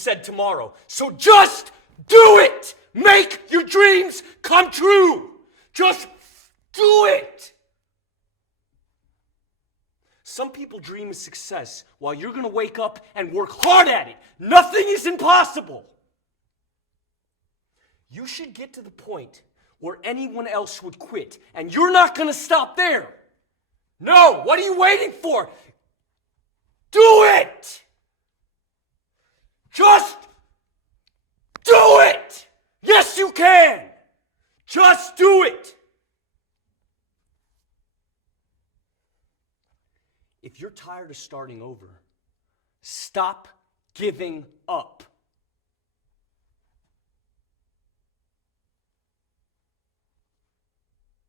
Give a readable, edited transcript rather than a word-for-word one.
said tomorrow. So just do it! Make your dreams come true! Just do it! Some people dream of success while you're gonna wake up and work hard at it. Nothing is impossible. You should get to the point where anyone else would quit, and you're not gonna stop there. No, what are you waiting for? Do it! Just do it! Yes, you can! Just do it! If you're tired of starting over, stop giving up.